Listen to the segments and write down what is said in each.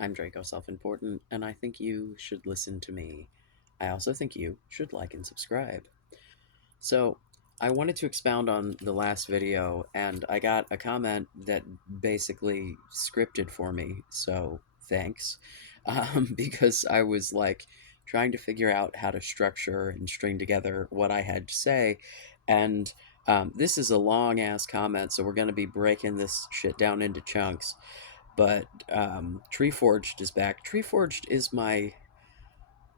I'm Draco Self Important, and I think you should listen to me. I also think you should like and subscribe. So, I wanted to expound on the last video, and I got a comment that basically scripted for me, so thanks. Because I was like trying to figure out how to structure and string together what I had to say, and this is a long ass comment, so we're going to be breaking this shit down into chunks. But Treeforged is back. Treeforged is my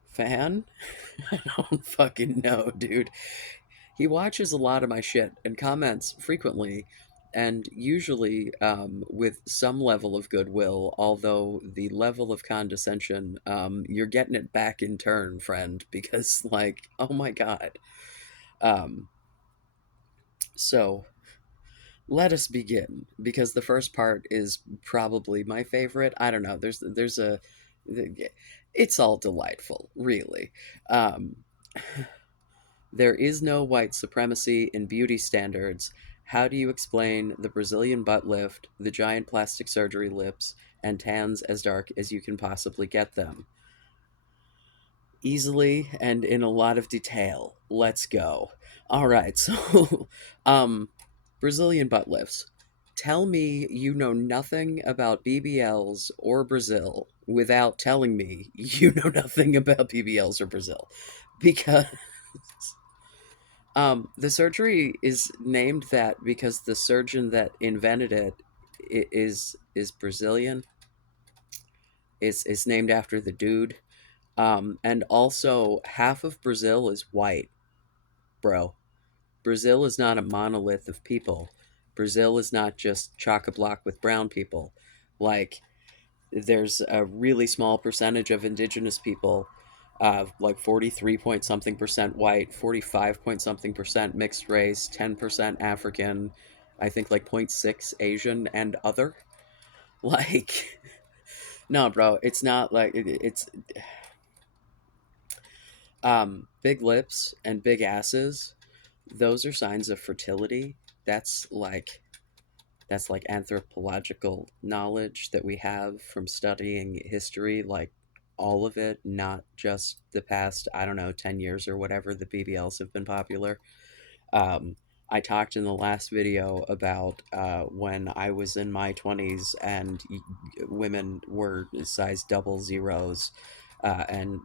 fan. I don't fucking know, dude. He watches a lot of my shit and comments frequently, and usually with some level of goodwill, although the level of condescension, you're getting it back in turn, friend, because, like, oh my god. Um, so, let us begin, because the first part is probably my favorite. I don't know. There's a it's all delightful, really. Um, there is no white supremacy in beauty standards. How do you explain the Brazilian butt lift, the giant plastic surgery lips, and tans as dark as you can possibly get them? Easily and in a lot of detail. Let's go. All right, so um Brazilian butt lifts. Tell me you know nothing about BBLs or Brazil without telling me you know nothing about BBLs or Brazil. Because the surgery is named that because the surgeon that invented it is Brazilian. It's named after the dude. And also half of Brazil is white, bro. Brazil is not a monolith of people. Brazil is not just chock a block with brown people. Like, there's a really small percentage of indigenous people, like 43 point something percent white, 45 point something percent mixed race, 10% African, I think like point 0.6 Asian and other. Like, no, bro, it's not like it's big lips and big asses. Those are signs of fertility. That's like that's like anthropological knowledge that we have from studying history, like all of it, not just the past, I don't know, 10 years or whatever the BBLs have been popular. Um, I talked in the last video about when I was in my 20s and women were size double zeros and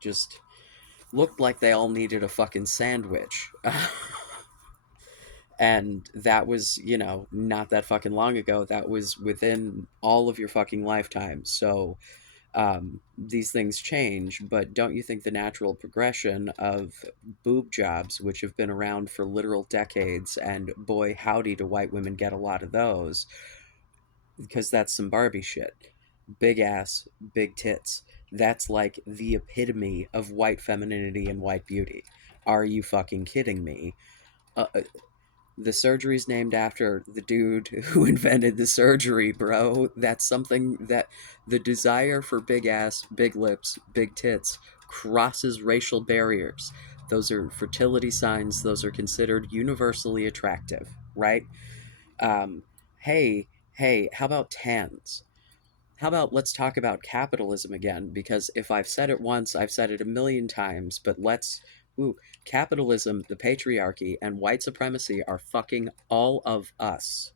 just looked like they all needed a fucking sandwich. And that was, not that fucking long ago. That was within all of your fucking lifetime. So these things change, but don't you think the natural progression of boob jobs, which have been around for literal decades, and boy howdy do white women get a lot of those, because that's some Barbie shit. Big ass, big tits. That's like the epitome of white femininity and white beauty. Are you fucking kidding me? Uh, the surgery's named after the dude who invented the surgery, bro. That's something that the desire for big ass, big lips, big tits crosses racial barriers. Those are fertility signs. Those are considered universally attractive, right? Um, hey, hey, how about tans? How about let's talk about capitalism again? Because if I've said it once, I've said it a million times, but ooh, capitalism, the patriarchy, and white supremacy are fucking all of us.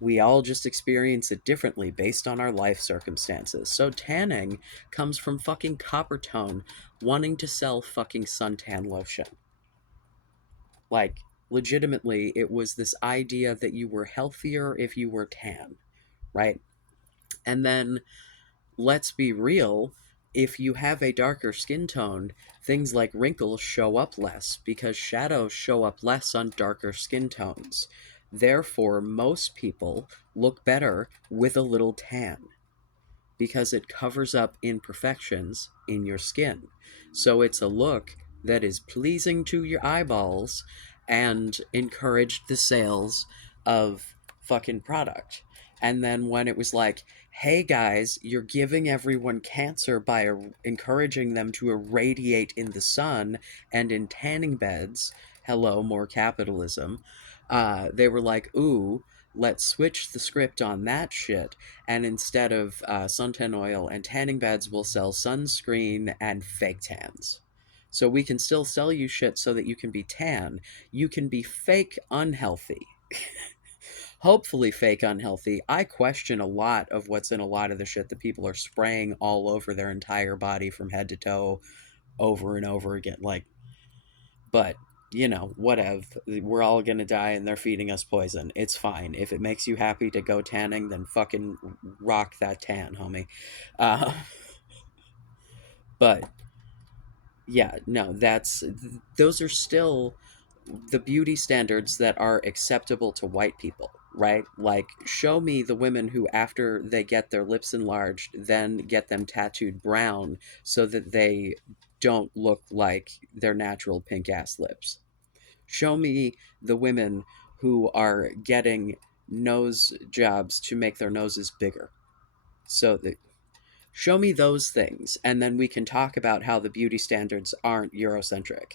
We all just experience it differently based on our life circumstances. So tanning comes from fucking Coppertone wanting to sell fucking suntan lotion. Like, legitimately, it was this idea that you were healthier if you were tan, right? And then let's be real, if you have a darker skin tone, things like wrinkles show up less because shadows show up less on darker skin tones. Therefore, most people look better with a little tan because it covers up imperfections in your skin. So it's a look that is pleasing to your eyeballs and encouraged the sales of fucking product. And then when it was like, hey guys, you're giving everyone cancer by encouraging them to irradiate in the sun and in tanning beds, hello, more capitalism. They were like, ooh, let's switch the script on that shit, and instead of suntan oil and tanning beds, we'll sell sunscreen and fake tans. So we can still sell you shit so that you can be tan. You can be fake unhealthy. Hopefully fake unhealthy. I question a lot of what's in a lot of the shit that people are spraying all over their entire body from head to toe over and over again. Like, but whatever. We're all gonna die, and they're feeding us poison. It's fine. If it makes you happy to go tanning, then fucking rock that tan, homie. Uh, but yeah, no, those are still the beauty standards that are acceptable to white people, right? Like, show me the women who, after they get their lips enlarged, then get them tattooed brown so that they don't look like their natural pink ass lips. Show me the women who are getting nose jobs to make their noses bigger. So that show me those things, and then we can talk about how the beauty standards aren't Eurocentric.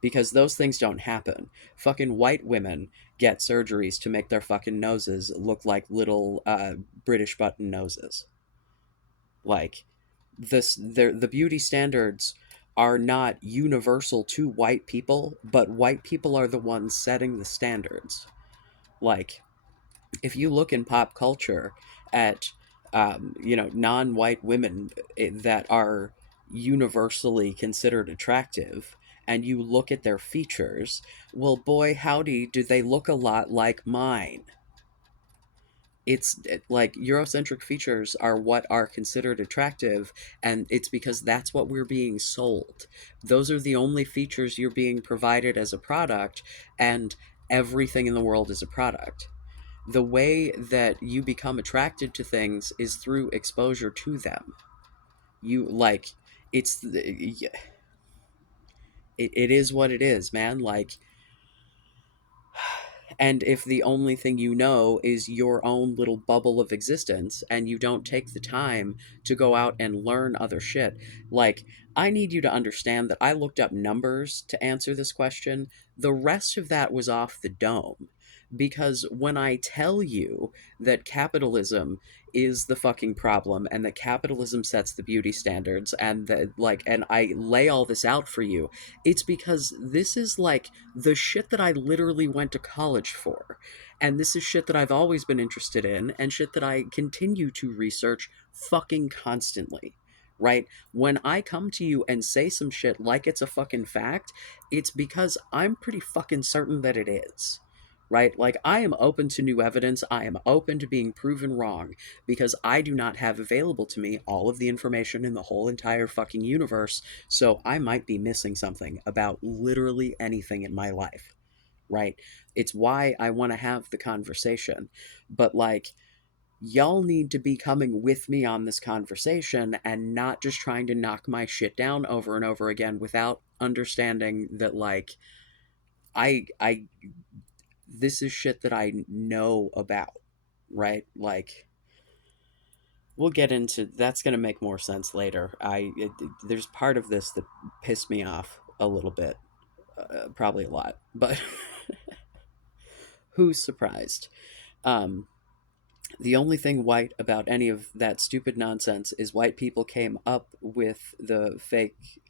Because those things don't happen. Fucking white women get surgeries to make their fucking noses look like little British button noses. Like, the beauty standards are not universal to white people, but white people are the ones setting the standards. Like, if you look in pop culture at non-white women that are universally considered attractive, and you look at their features, well, boy howdy, do they look a lot like mine. Like, Eurocentric features are what are considered attractive, and it's because that's what we're being sold. Those are the only features you're being provided as a product, and everything in the world is a product. The way that you become attracted to things is through exposure to them. You like it is what it is, man. Like, and if the only thing you know is your own little bubble of existence, and you don't take the time to go out and learn other shit, like, I need you to understand that I looked up numbers to answer this question. The rest of that was off the dome. Because when I tell you that capitalism is the fucking problem, and that capitalism sets the beauty standards, and that, like, and I lay all this out for you, it's because this is like the shit that I literally went to college for. And this is shit that I've always been interested in, and shit that I continue to research fucking constantly. Right? When I come to you and say some shit like it's a fucking fact, it's because I'm pretty fucking certain that it is. Right? Like, I am open to new evidence. I am open to being proven wrong, because I do not have available to me all of the information in the whole entire fucking universe, so I might be missing something about literally anything in my life, right? It's why I want to have the conversation. But, like, y'all need to be coming with me on this conversation, and not just trying to knock my shit down over and over again without understanding that, like, I this is shit that I know about, right? Like, we'll get into that's going to make more sense later. There's part of this that pissed me off a little bit, probably a lot, but who's surprised? Um, the only thing white about any of that stupid nonsense is white people came up with the fake,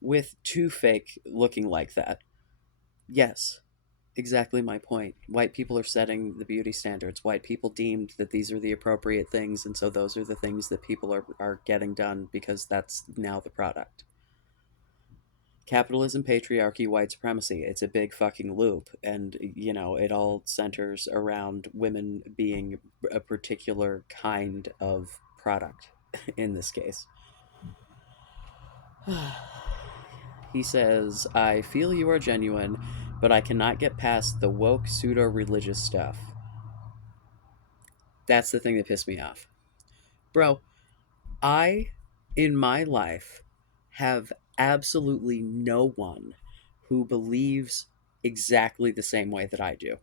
with two fake looking like that. Yes, exactly my point. White people are setting the beauty standards. White people deemed that these are the appropriate things, and so those are the things that people are getting done because that's now the product. Capitalism, patriarchy, white supremacy. It's a big fucking loop, and it all centers around women being a particular kind of product in this case. He says, I feel you are genuine, but I cannot get past the woke pseudo religious stuff. That's the thing that pissed me off. Bro, I, in my life, have absolutely no one who believes exactly the same way that I do.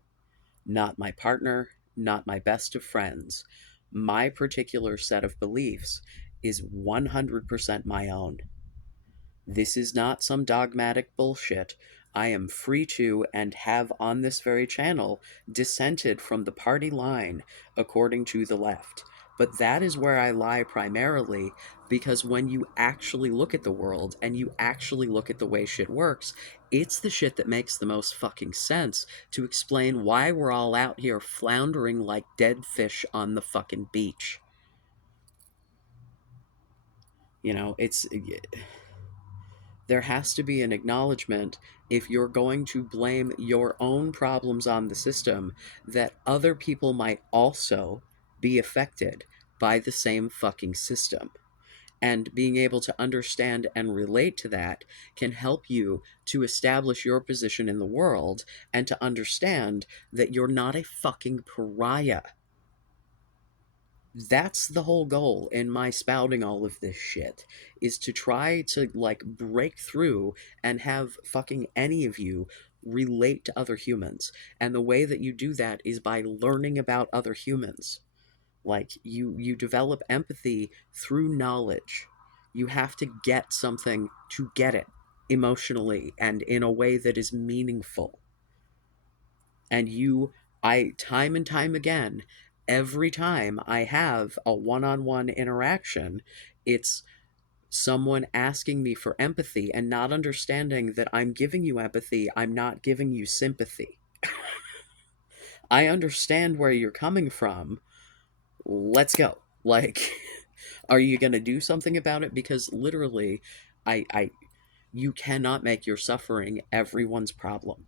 Not my partner, not my best of friends. My particular set of beliefs is 100% my own. This is not some dogmatic bullshit. I am free to and have on this very channel dissented from the party line according to the left. But that is where I lie primarily, because when you actually look at the world and you actually look at the way shit works, it's the shit that makes the most fucking sense to explain why we're all out here floundering like dead fish on the fucking beach. You know, there has to be an acknowledgement, if you're going to blame your own problems on the system, that other people might also be affected by the same fucking system. And being able to understand and relate to that can help you to establish your position in the world and to understand that you're not a fucking pariah. That's the whole goal in my spouting all of this shit, is to try to like break through and have fucking any of you relate to other humans. And the way that you do that is by learning about other humans. Like you develop empathy through knowledge. You have to get something to get it emotionally and in a way that is meaningful. And I time and time again, every time I have a one-on-one interaction, it's someone asking me for empathy and not understanding that I'm giving you empathy, I'm not giving you sympathy. I understand where you're coming from. Let's go. Like, are you going to do something about it? Because literally, I you cannot make your suffering everyone's problem.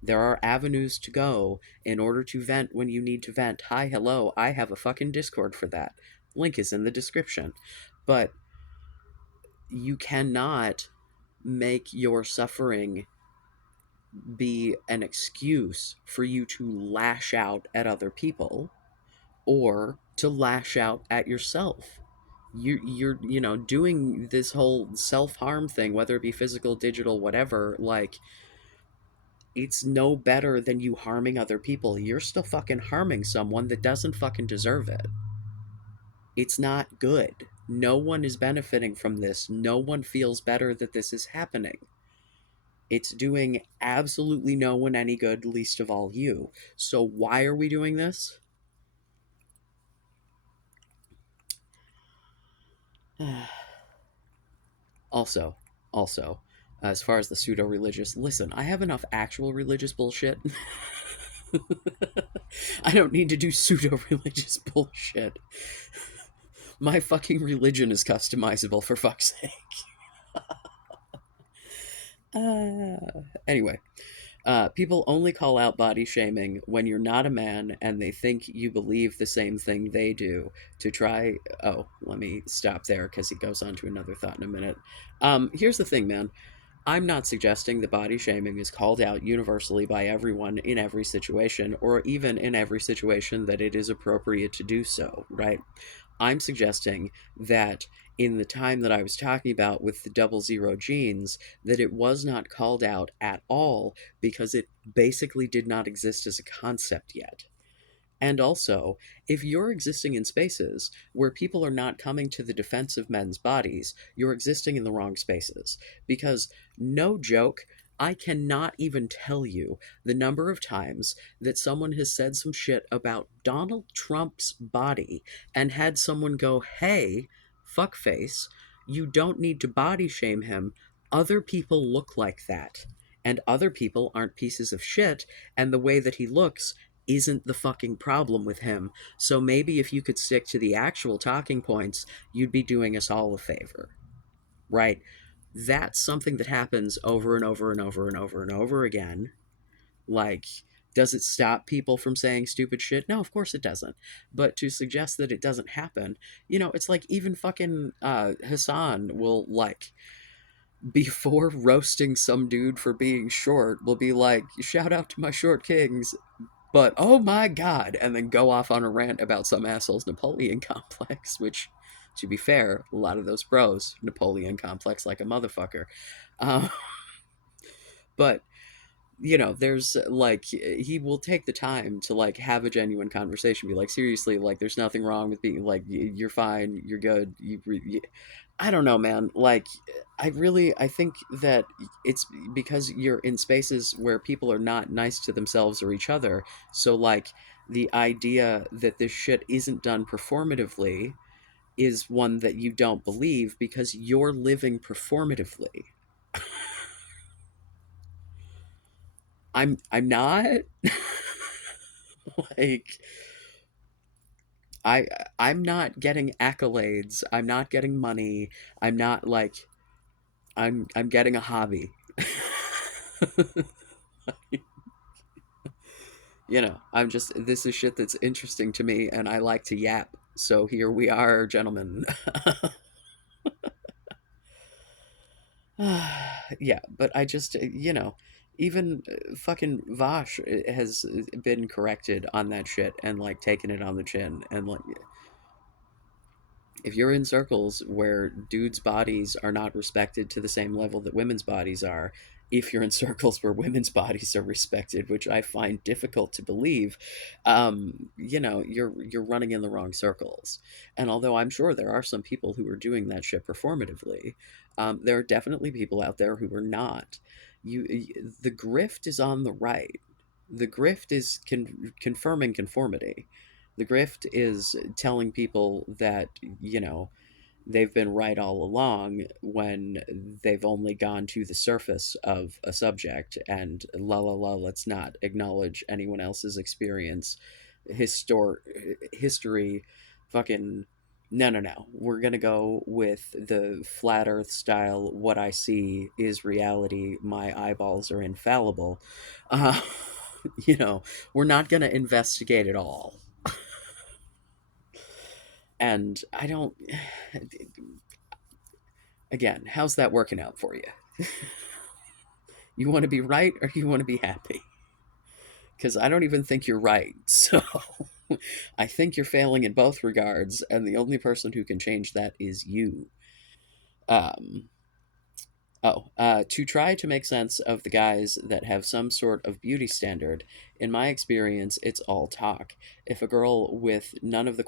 There are avenues to go in order to vent when you need to vent. Hi, hello, I have a fucking Discord for that. Link is in the description. But you cannot make your suffering be an excuse for you to lash out at other people or to lash out at yourself. You're doing this whole self-harm thing, whether it be physical, digital, whatever, like it's no better than you harming other people. You're still fucking harming someone that doesn't fucking deserve it. It's not good. No one is benefiting from this. No one feels better that this is happening. It's doing absolutely no one any good, least of all you. So why are we doing this? also, also, as far as the pseudo religious, listen, I have enough actual religious bullshit. I don't need to do pseudo religious bullshit. My fucking religion is customizable, for fuck's sake. Anyway, people only call out body shaming when you're not a man and they think you believe the same thing they do to try. Oh, let me stop there because he goes on to another thought in a minute. Here's the thing, man. I'm not suggesting that body shaming is called out universally by everyone in every situation, or even in every situation that it is appropriate to do so, right? I'm suggesting that in the time that I was talking about with the 00 genes, that it was not called out at all because it basically did not exist as a concept yet. And also, if you're existing in spaces where people are not coming to the defense of men's bodies, you're existing in the wrong spaces. Because, no joke, I cannot even tell you the number of times that someone has said some shit about Donald Trump's body and had someone go, hey, fuckface, you don't need to body shame him. Other people look like that. And other people aren't pieces of shit, and the way that he looks isn't the fucking problem with him. So maybe if you could stick to the actual talking points, you'd be doing us all a favor. Right? That's something that happens over and over and over and over and over again. Like, does it stop people from saying stupid shit? No, of course it doesn't. But to suggest that it doesn't happen, it's like even fucking Hassan will, like, before roasting some dude for being short, will be like, shout out to my short kings, but oh my god, and then go off on a rant about some asshole's Napoleon complex, which, to be fair, a lot of those bros, Napoleon complex like a motherfucker. Uh, but, there's like, he will take the time to like have a genuine conversation, be like, seriously, like, there's nothing wrong with being like, you're fine, you're good. I don't know, man. Like, I think that it's because you're in spaces where people are not nice to themselves or each other. So, like, the idea that this shit isn't done performatively is one that you don't believe because you're living performatively. I'm not. Like, I I'm not getting accolades. I'm not getting money. I'm not like I'm getting a hobby. I'm just, this is shit that's interesting to me and I like to yap. So here we are, gentlemen. Yeah, but I just, even fucking Vosh has been corrected on that shit and like taken it on the chin and like, if you're in circles where dudes' bodies are not respected to the same level that women's bodies are, if you're in circles where women's bodies are respected, which I find difficult to believe, you're running in the wrong circles. And although I'm sure there are some people who are doing that shit performatively, there are definitely people out there who are not. The grift is on the right. The grift is confirming conformity. The grift is telling people that, you know, they've been right all along when they've only gone to the surface of a subject and la la la, let's not acknowledge anyone else's experience, history, fucking. No, no, no. We're going to go with the flat earth style. What I see is reality. My eyeballs are infallible. Uh, we're not going to investigate it all. And I don't. Again, how's that working out for you? You want to be right or you want to be happy? Because I don't even think you're right. So I think you're failing in both regards, and the only person who can change that is you. Um, to try to make sense of the guys that have some sort of beauty standard, in my experience, it's all talk. If a girl with none of the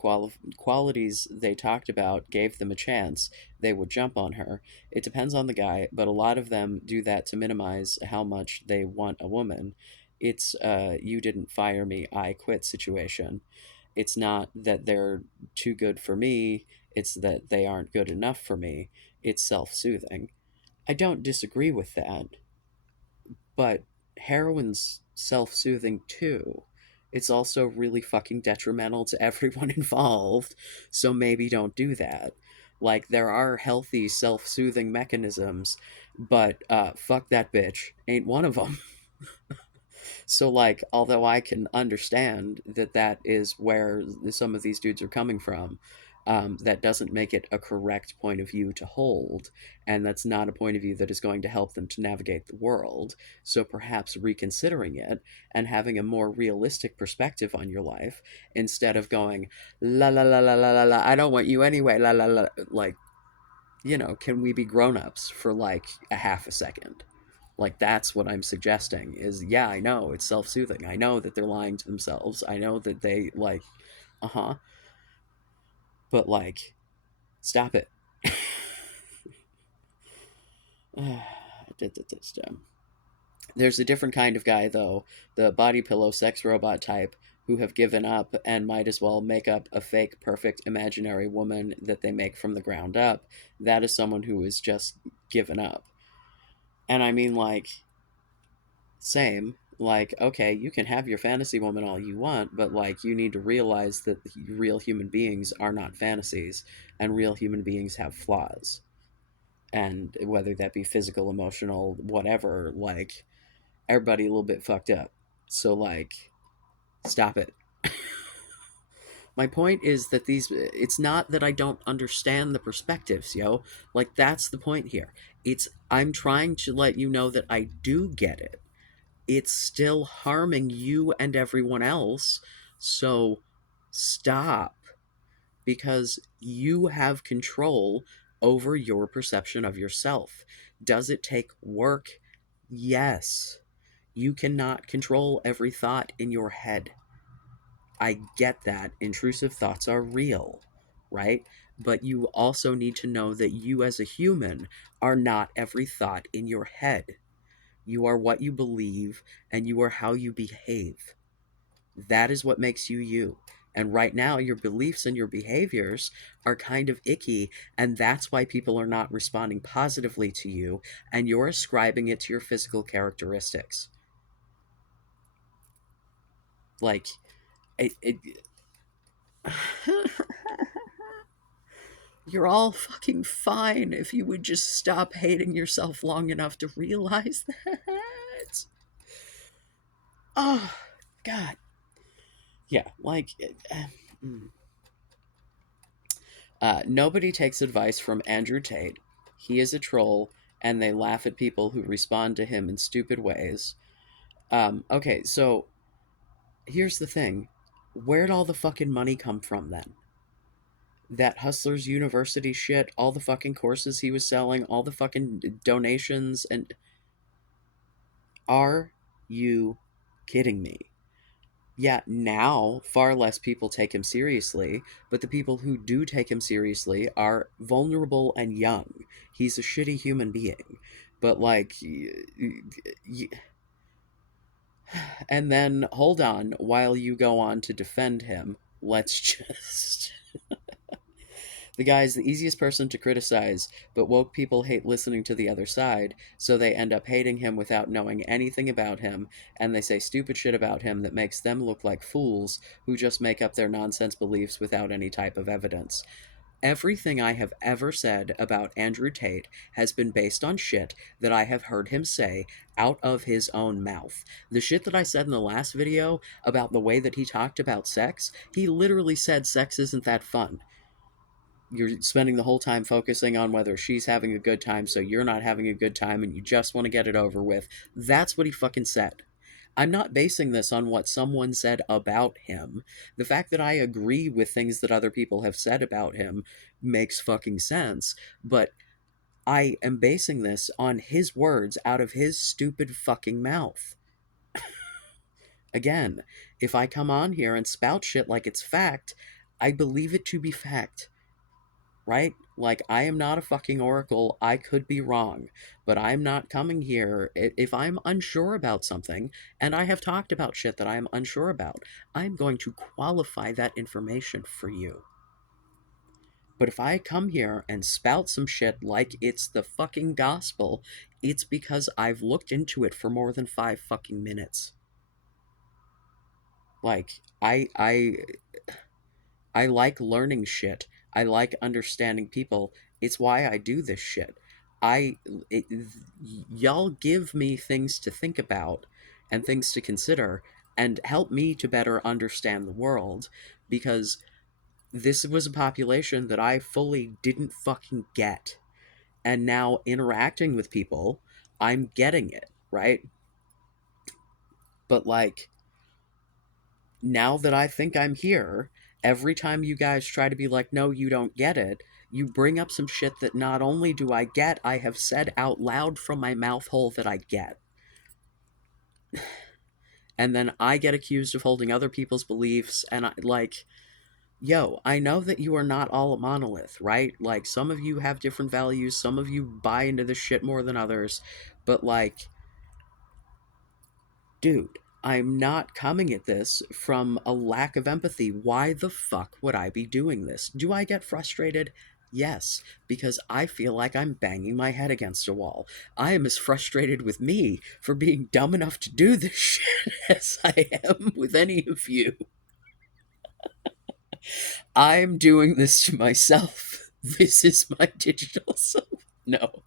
qualities they talked about gave them a chance, they would jump on her. It depends on the guy, but a lot of them do that to minimize how much they want a woman. It's you didn't fire me, I quit situation. It's not that they're too good for me, it's that they aren't good enough for me. It's self soothing. I don't disagree with that, but heroin's self soothing too. It's also really fucking detrimental to everyone involved, so maybe don't do that. Like, there are healthy self soothing mechanisms, but fuck that bitch ain't one of them. So, like, although I can understand that that is where some of these dudes are coming from, that doesn't make it a correct point of view to hold, and that's not a point of view that is going to help them to navigate the world. So, perhaps reconsidering it and having a more realistic perspective on your life instead of going, la la la la la la la, I don't want you anyway, la la la. Like, can we be grown ups for like a half a second? Like, that's what I'm suggesting is, yeah, I know it's self-soothing. I know that they're lying to themselves. I know that they like, uh-huh, but like, stop it. There's a different kind of guy though, the body pillow sex robot type, who have given up and might as well make up a fake perfect imaginary woman that they make from the ground up. That is someone who is just given up. And I mean, like, same. Like, okay, you can have your fantasy woman all you want, but like, you need to realize that real human beings are not fantasies, and real human beings have flaws. And whether that be physical, emotional, whatever, like, everybody a little bit fucked up. So, like, stop it. My point is that it's not that I don't understand the perspectives, yo. Like, that's the point here. I'm trying to let you know that I do get it. It's still harming you and everyone else. So stop, because you have control over your perception of yourself. Does it take work? Yes. You cannot control every thought in your head. I get that. Intrusive thoughts are real. right? But you also need to know that you as a human are not every thought in your head. You are what you believe, and you are how you behave. That is what makes you you. And right now, your beliefs and your behaviors are kind of icky, and that's why people are not responding positively to you, and you're ascribing it to your physical characteristics. Like, it you're all fucking fine if you would just stop hating yourself long enough to realize that. Oh, God. Yeah, like, nobody takes advice from Andrew Tate. He is a troll, and they laugh at people who respond to him in stupid ways. Okay, so here's the thing. Where'd all the fucking money come from then? That Hustlers University shit, all the fucking courses he was selling, all the fucking donations, and are you kidding me? Yeah, now far less people take him seriously, but the people who do take him seriously are vulnerable and young. He's a shitty human being. But, like, and then hold on, while you go on to defend him, let's just. The guy is the easiest person to criticize, but woke people hate listening to the other side, so they end up hating him without knowing anything about him, and they say stupid shit about him that makes them look like fools who just make up their nonsense beliefs without any type of evidence. Everything I have ever said about Andrew Tate has been based on shit that I have heard him say out of his own mouth. The shit that I said in the last video about the way that he talked about sex, he literally said sex isn't that fun. You're spending the whole time focusing on whether she's having a good time, so you're not having a good time and you just want to get it over with. That's what he fucking said. I'm not basing this on what someone said about him. The fact that I agree with things that other people have said about him makes fucking sense, but I am basing this on his words out of his stupid fucking mouth. Again, if I come on here and spout shit like it's fact, I believe it to be fact. Right? Like, I am not a fucking oracle. I could be wrong, but I'm not coming here. If I'm unsure about something, and I have talked about shit that I'm unsure about, I'm going to qualify that information for you. But if I come here and spout some shit like it's the fucking gospel, it's because I've looked into it for more than 5 fucking minutes. Like, I like learning shit. I like understanding people. It's why I do this shit. I it, y'all give me things to think about and things to consider and help me to better understand the world, because this was a population that I fully didn't fucking get. And now interacting with people, I'm getting it, right? But, like, now that I think I'm here, every time you guys try to be like, no, you don't get it, you bring up some shit that not only do I get, I have said out loud from my mouth hole that I get. And then I get accused of holding other people's beliefs, and yo, I know that you are not all a monolith, right? Like, some of you have different values, some of you buy into this shit more than others, but, like, dude, I'm not coming at this from a lack of empathy. Why the fuck would I be doing this? Do I get frustrated? Yes, because I feel like I'm banging my head against a wall. I am as frustrated with me for being dumb enough to do this shit as I am with any of you. I'm doing this to myself. This is my digital self. No.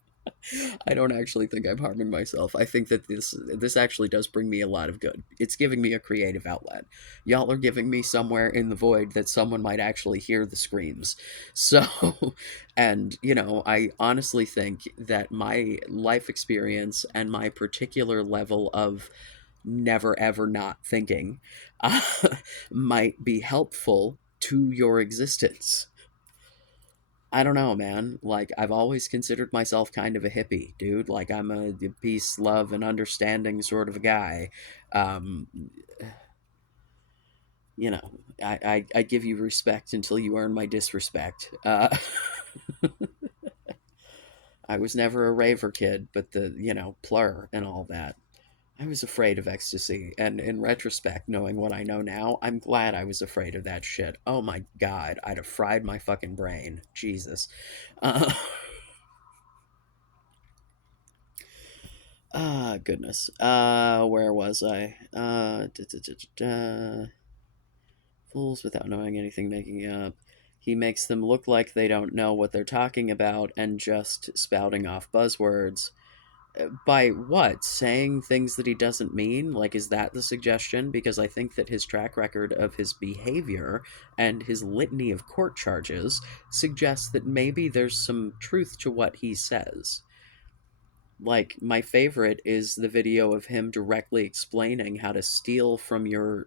I don't actually think I'm harming myself. I think that this actually does bring me a lot of good. It's giving me a creative outlet. Y'all are giving me somewhere in the void that someone might actually hear the screams. So, and I honestly think that my life experience and my particular level of never ever not thinking uh, might be helpful to your existence. I don't know, man. Like, I've always considered myself kind of a hippie, dude. Like, I'm a peace, love, and understanding sort of a guy. Um, You know, I give you respect until you earn my disrespect. I was never a raver kid, but the, plur and all that. I was afraid of ecstasy, and in retrospect, knowing what I know now, I'm glad I was afraid of that shit. Oh my god, I'd have fried my fucking brain. Jesus. Uh, goodness. Where was I? Fools without knowing anything making up. He makes them look like they don't know what they're talking about and just spouting off buzzwords. By what? Saying things that he doesn't mean? Like, is that the suggestion? Because I think that his track record of his behavior and his litany of court charges suggests that maybe there's some truth to what he says. Like, my favorite is the video of him directly explaining how to steal from your,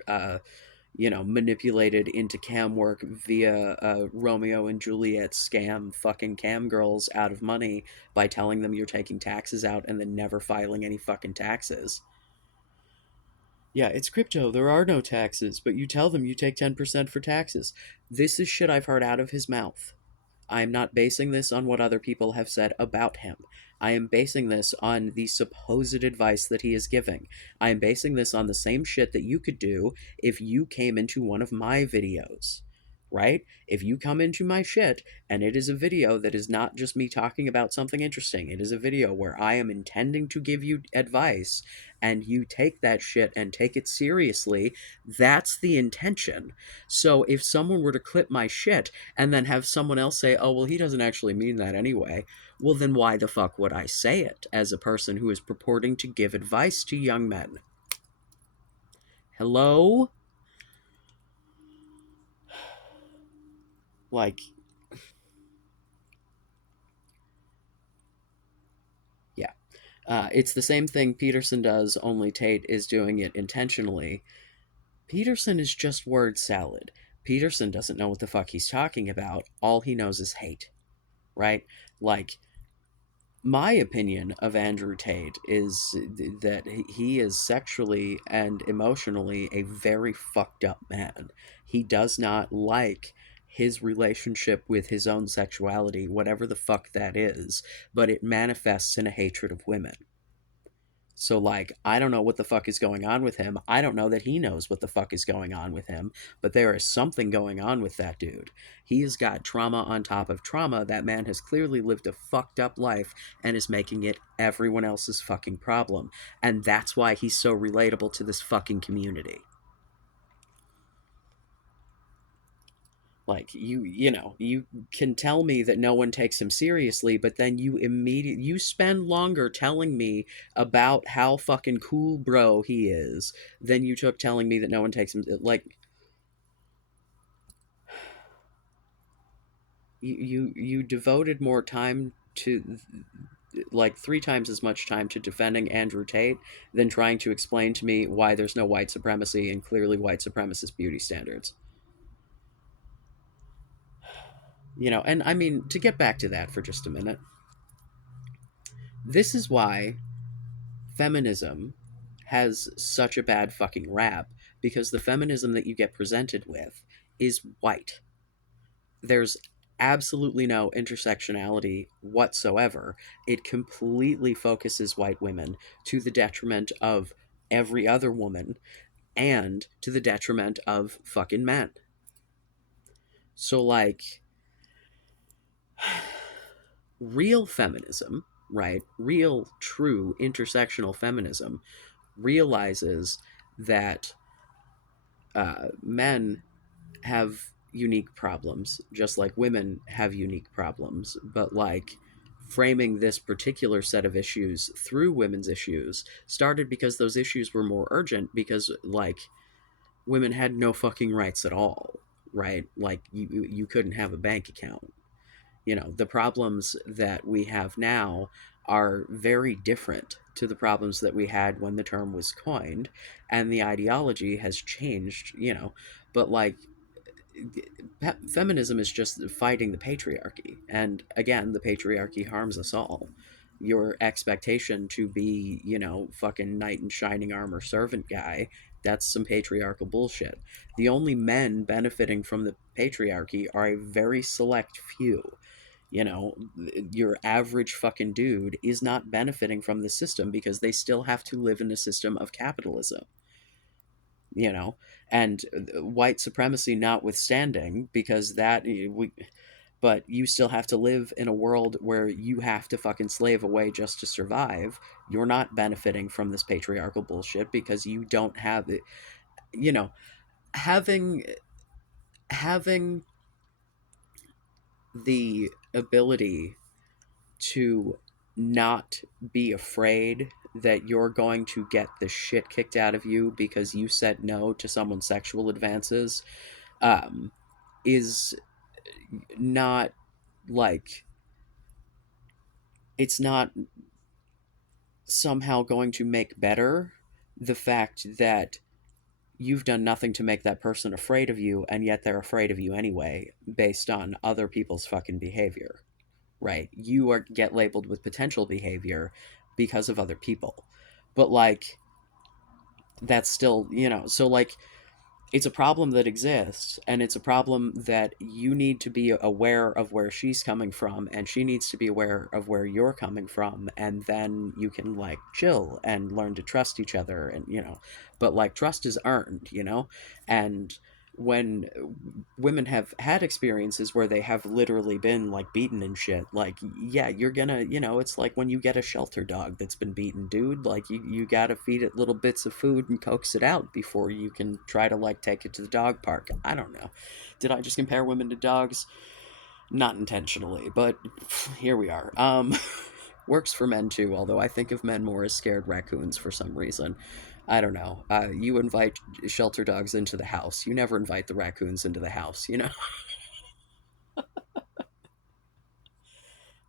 manipulated into cam work via Romeo and Juliet scam fucking cam girls out of money by telling them you're taking taxes out and then never filing any fucking taxes. Yeah, it's crypto. There are no taxes, but you tell them you take 10% for taxes. This is shit I've heard out of his mouth. I'm not basing this on what other people have said about him. I am basing this on the supposed advice that he is giving. I am basing this on the same shit that you could do if you came into one of my videos. Right? If you come into my shit and it is a video that is not just me talking about something interesting, it is a video where I am intending to give you advice and you take that shit and take it seriously, that's the intention. So if someone were to clip my shit and then have someone else say, oh, well, he doesn't actually mean that anyway, well, then why the fuck would I say it as a person who is purporting to give advice to young men? Hello? Like, yeah. It's the same thing Peterson does, only Tate is doing it intentionally. Peterson is just word salad. Peterson doesn't know what the fuck he's talking about. All he knows is hate, right? Like, my opinion of Andrew Tate is that he is sexually and emotionally a very fucked up man. He does not like his relationship with his own sexuality, whatever the fuck that is, but it manifests in a hatred of women. So, like, I don't know what the fuck is going on with him. I don't know that he knows what the fuck is going on with him, but there is something going on with that dude. He has got trauma on top of trauma. That man has clearly lived a fucked up life and is making it everyone else's fucking problem. And that's why he's so relatable to this fucking community. Like, you can tell me that no one takes him seriously, but then you spend longer telling me about how fucking cool bro he is than you took telling me that no one takes him. Like, you devoted more time to, like, three times as much time to defending Andrew Tate than trying to explain to me why there's no white supremacy and clearly white supremacist beauty standards. And I mean, to get back to that for just a minute, this is why feminism has such a bad fucking rap, because the feminism that you get presented with is white. There's absolutely no intersectionality whatsoever. It completely focuses white women to the detriment of every other woman and to the detriment of fucking men. So, like, real feminism, right? Real, true intersectional feminism realizes that men have unique problems, just like women have unique problems. But, like, framing this particular set of issues through women's issues started because those issues were more urgent because, like, women had no fucking rights at all, right? Like, you couldn't have a bank account. The problems that we have now are very different to the problems that we had when the term was coined, and the ideology has changed, but, like, feminism is just fighting the patriarchy, and again, the patriarchy harms us all. Your expectation to be, fucking knight in shining armor servant guy, That's some patriarchal bullshit. The only men benefiting from the patriarchy are a very select few. You know, your average fucking dude is not benefiting from the system because they still have to live in a system of capitalism, you know, and white supremacy notwithstanding, because but you still have to live in a world where you have to fucking slave away just to survive. You're not benefiting from this patriarchal bullshit because you don't have it. You know, having having the ability to not be afraid that you're going to get the shit kicked out of you because you said no to someone's sexual advances, um, is not like, it's not somehow going to make better the fact that you've done nothing to make that person afraid of you, and yet they're afraid of you anyway based on other people's fucking behavior, right? You are get labeled with potential behavior because of other people. But like, that's still, so like, it's a problem that exists, and it's a problem that you need to be aware of where she's coming from, and she needs to be aware of where you're coming from, and then you can like chill and learn to trust each other, and but like, trust is earned, and when women have had experiences where they have literally been like beaten and shit, like, yeah, you're gonna, it's like when you get a shelter dog that's been beaten, dude, like, you gotta feed it little bits of food and coax it out before you can try to like take it to the dog park. I don't know, did I just compare women to dogs? Not intentionally, but here we are. Works for men too, although I think of men more as scared raccoons for some reason. I don't know. You invite shelter dogs into the house. You never invite the raccoons into the house,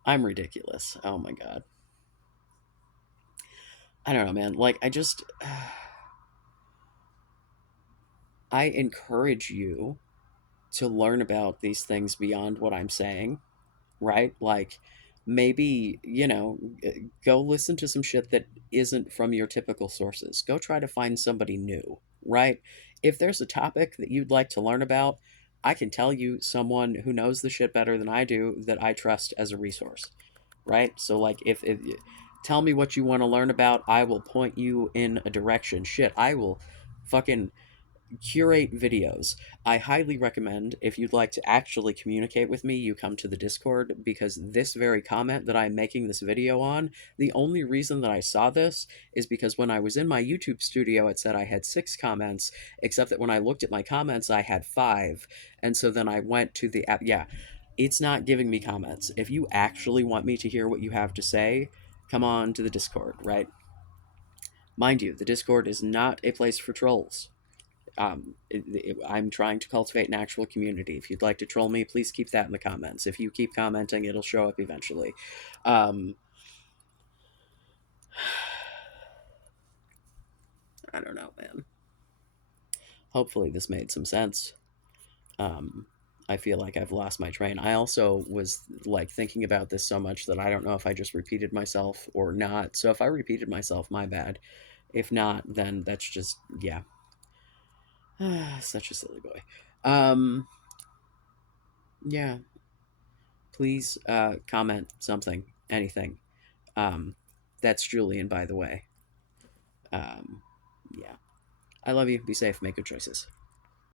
I'm ridiculous. Oh my god. I don't know, man. Like, I encourage you to learn about these things beyond what I'm saying, right? Like, maybe, go listen to some shit that isn't from your typical sources. Go try to find somebody new, right? If there's a topic that you'd like to learn about, I can tell you someone who knows the shit better than I do that I trust as a resource, right? So, like, if tell me what you want to learn about, I will point you in a direction. Shit, I will fucking curate videos. I highly recommend, if you'd like to actually communicate with me, you come to the Discord, because this very comment that I'm making this video on, the only reason that I saw this is because when I was in my YouTube studio, it said I had 6 comments, except that when I looked at my comments, I had 5. And so then I went to the app. Yeah, it's not giving me comments. If you actually want me to hear what you have to say, come on to the Discord, right? Mind you, the Discord is not a place for trolls. I'm trying to cultivate an actual community. If you'd like to troll me, please keep that in the comments. If you keep commenting, it'll show up eventually. Um, I don't know, man. Hopefully, this made some sense. Um, I feel like I've lost my train. I also was like thinking about this so much that I don't know if I just repeated myself or not. So if I repeated myself, my bad. If not, then that's just, yeah. Such a silly boy. Yeah. Please comment something, anything. That's Julian, by the way. Um, yeah. I love you. Be safe. Make good choices.